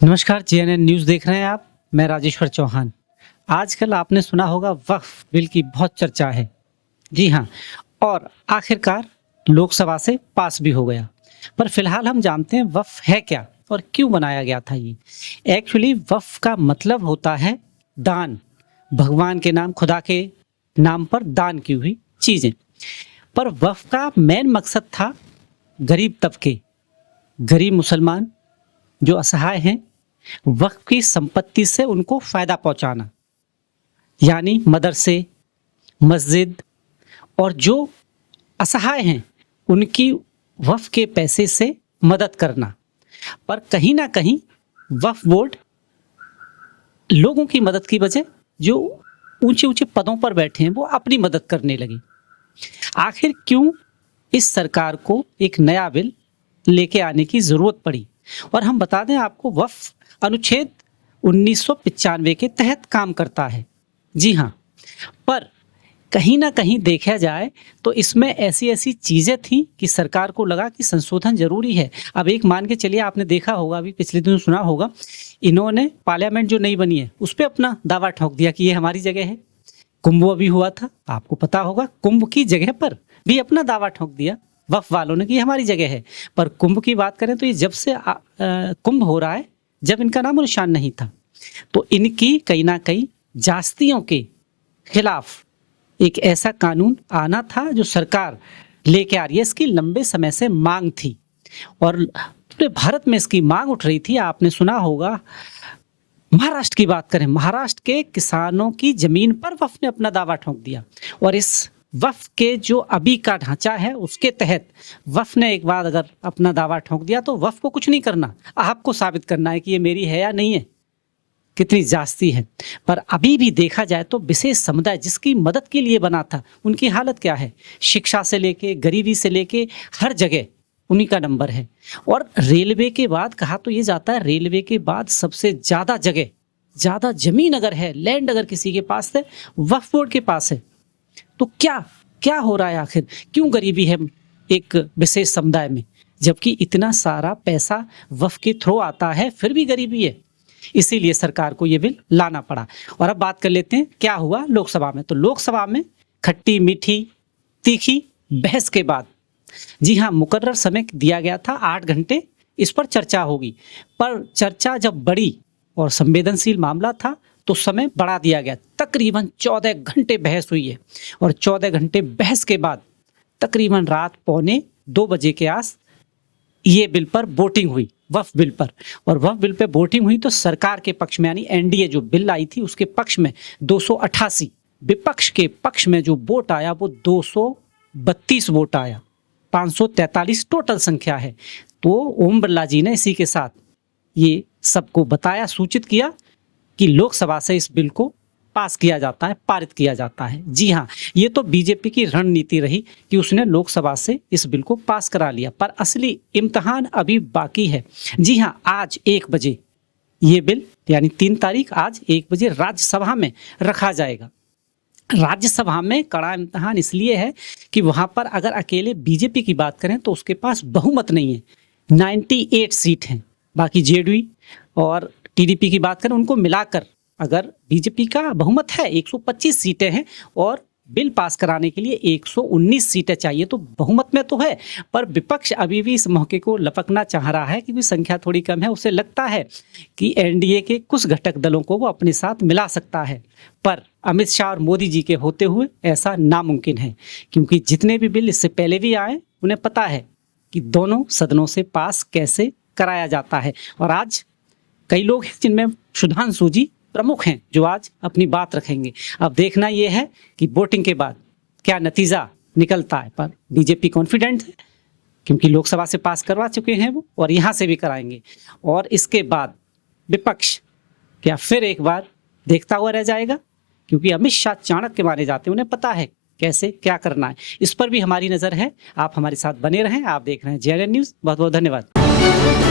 नमस्कार, GNN news देख रहे हैं आप। मैं राजेश्वर चौहान। आजकल आपने सुना होगा वक्फ बिल की बहुत चर्चा है। जी हाँ, और आखिरकार लोकसभा से पास भी हो गया। पर फिलहाल हम जानते हैं वक्फ है क्या और क्यों बनाया गया था ये। एक्चुअली वक्फ का मतलब होता है दान, भगवान के नाम, खुदा के नाम पर दान की हुई चीज़ें। पर वक्फ का मेन मकसद था गरीब तबके, गरीब मुसलमान जो असहाय हैं, वक्फ की संपत्ति से उनको फायदा पहुंचाना, यानी मदरसे, मस्जिद और जो असहाय हैं उनकी वक्फ के पैसे से मदद करना। पर कहीं ना कहीं वक्फ बोर्ड लोगों की मदद की बजाय जो ऊंचे ऊंचे पदों पर बैठे हैं वो अपनी मदद करने लगे। आखिर क्यों इस सरकार को एक नया बिल लेके आने की जरूरत पड़ी? और हम बता दें आपको, वक्फ अनुच्छेद 1995 के तहत काम करता है। जी हाँ, पर कहीं ना कहीं देखा जाए तो इसमें ऐसी ऐसी चीजें थी कि सरकार को लगा कि संशोधन जरूरी है। अब एक मान के चलिए, आपने देखा होगा, अभी पिछले दिनों सुना होगा, इन्होंने पार्लियामेंट जो नई बनी है उस पर अपना दावा ठोक दिया कि ये हमारी जगह है। कुंभ अभी हुआ था, आपको पता होगा, कुंभ की जगह पर भी अपना दावा ठोक दिया वक्फ वालों ने कि ये हमारी जगह है। पर कुंभ की बात करें तो ये जब से कुंभ हो रहा है, जब इनका नाम और निशान नहीं था, तो इनकी कहीं ना कहीं जास्तियों के खिलाफ एक ऐसा कानून आना था जो सरकार लेके आ रही है। इसकी लंबे समय से मांग थी और पूरे भारत में इसकी मांग उठ रही थी। आपने सुना होगा, महाराष्ट्र की बात करें, महाराष्ट्र के किसानों की जमीन पर वक्फ ने अपना दावा ठोक दिया। और इस वक्फ के जो अभी का ढांचा है उसके तहत वक्फ ने एक बार अगर अपना दावा ठोक दिया तो वक्फ को कुछ नहीं करना, आपको साबित करना है कि ये मेरी है या नहीं है, कितनी जास्ती है। पर अभी भी देखा जाए तो विशेष समुदाय जिसकी मदद के लिए बना था, उनकी हालत क्या है? शिक्षा से लेके, गरीबी से लेके हर जगह उन्हीं का नंबर है। और रेलवे के बाद कहा तो ये जाता है, रेलवे के बाद सबसे ज्यादा जगह, ज्यादा जमीन अगर है, लैंड अगर किसी के पास है, वक्फ बोर्ड के पास है। तो क्या क्या हो रहा है आखिर? क्यों गरीबी है एक विशेष समुदाय में, जबकि इतना सारा पैसा वक्फ के थ्रू आता है, फिर भी गरीबी है। इसीलिए सरकार को ये बिल लाना पड़ा। और अब बात कर लेते हैं क्या हुआ लोकसभा में। तो लोकसभा में खट्टी मीठी तीखी बहस के बाद, जी हाँ, मुकर्रर समय दिया गया था 8 घंटे इस पर चर्चा होगी। पर चर्चा जब बड़ी और संवेदनशील मामला था तो समय बढ़ा दिया गया। तकरीबन 14 घंटे बहस हुई है और 14 घंटे बहस के बाद तकरीबन रात 1:45 बजे के आस ये बिल पर वोटिंग हुई, वक्फ बिल पर। और वक्फ बिल पे वोटिंग हुई तो सरकार के पक्ष में, यानी एनडीए जो बिल आई थी उसके पक्ष में 288, विपक्ष के पक्ष में जो वोट आया वो 232 वोट आया। 543 टोटल संख्या है। तो ओम बिरला जी ने इसी के साथ ये सबको बताया, सूचित किया कि लोकसभा से इस बिल को पास किया जाता है, पारित किया जाता है। जी हाँ, ये तो बीजेपी की रणनीति रही कि उसने लोकसभा से इस बिल को पास करा लिया। पर असली इम्तिहान अभी बाकी है। जी हाँ, आज 1 बजे ये बिल, यानी 3 तारीख, आज 1 बजे राज्यसभा में रखा जाएगा। राज्यसभा में कड़ा इम्तिहान इसलिए है कि वहां पर अगर अकेले बीजेपी की बात करें तो उसके पास बहुमत नहीं है। 98 सीट हैं। बाकी जेडीयू और टीडीपी की बात करें, उनको मिलाकर अगर बीजेपी का बहुमत है, 125 सीटें हैं और बिल पास कराने के लिए 119 सीटें चाहिए। तो बहुमत में तो है, पर विपक्ष अभी भी इस मौके को लपकना चाह रहा है क्योंकि संख्या थोड़ी कम है। उसे लगता है कि एनडीए के कुछ घटक दलों को वो अपने साथ मिला सकता है। पर अमित शाह और मोदी जी के होते हुए ऐसा नामुमकिन है, क्योंकि जितने भी बिल इससे पहले भी आए उन्हें पता है कि दोनों सदनों से पास कैसे कराया जाता है। और आज कई लोग हैं जिनमें सुधांशु जी प्रमुख हैं जो आज अपनी बात रखेंगे। अब देखना यह है कि वोटिंग के बाद क्या नतीजा निकलता है। पर बीजेपी कॉन्फिडेंट है क्योंकि लोकसभा से पास करवा चुके हैं वो, और यहाँ से भी कराएंगे। और इसके बाद विपक्ष क्या फिर एक बार देखता हुआ रह जाएगा? क्योंकि अमित शाह चाणक्य माने जाते हैं, उन्हें पता है कैसे क्या करना है। इस पर भी हमारी नजर है। आप हमारे साथ बने रहें। आप देख रहे हैं जीएनएन न्यूज़। बहुत बहुत धन्यवाद।